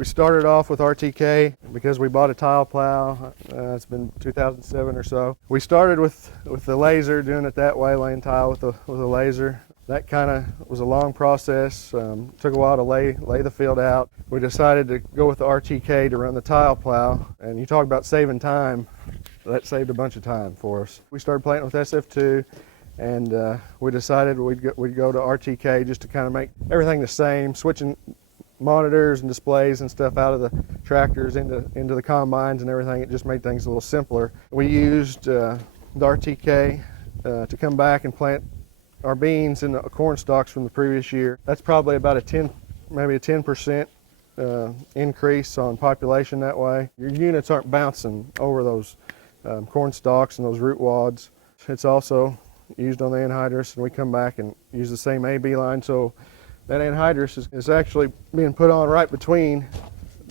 We started off with RTK because we bought a tile plow. It's been 2007 or so. We started with the laser, doing it that way, laying tile with a laser. That kind of was a long process. Took a while to lay the field out. We decided to go with the RTK to run the tile plow. And you talk about saving time. That saved a bunch of time for us. We started planting with SF2, and we decided we'd go to RTK just to kind of make everything the same, switching monitors and displays and stuff out of the tractors into the combines and everything. It just made things a little simpler. We used the RTK to come back and plant our beans and the corn stalks from the previous year. That's probably about maybe a 10% increase on population that way. Your units aren't bouncing over those corn stalks and those root wads. It's also used on the anhydrous, and we come back and use the same AB line, so that anhydrous is actually being put on right between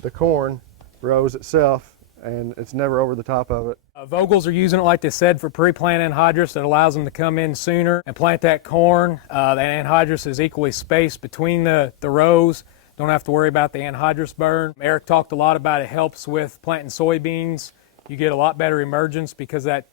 the corn rows itself, and it's never over the top of it. Vogels are using it, like they said, for pre-plant anhydrous that allows them to come in sooner and plant that corn. That anhydrous is equally spaced between the rows. Don't have to worry about the anhydrous burn. Eric talked a lot about it helps with planting soybeans. You get a lot better emergence because that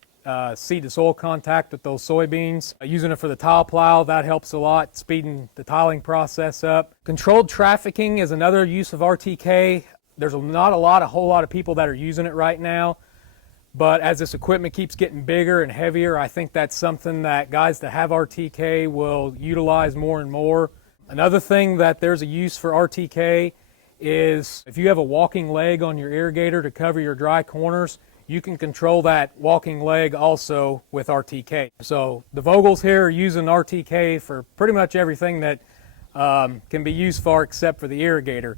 seed to soil contact with those soybeans. Using it for the tile plow, that helps a lot, speeding the tiling process up. Controlled trafficking is another use of RTK. There's not a whole lot of people that are using it right now, but as this equipment keeps getting bigger and heavier, I think that's something that guys that have RTK will utilize more and more. Another thing that there's a use for RTK is if you have a walking leg on your irrigator to cover your dry corners, you can control that walking leg also with RTK. So the Vogels here are using RTK for pretty much everything that can be used for except for the irrigator.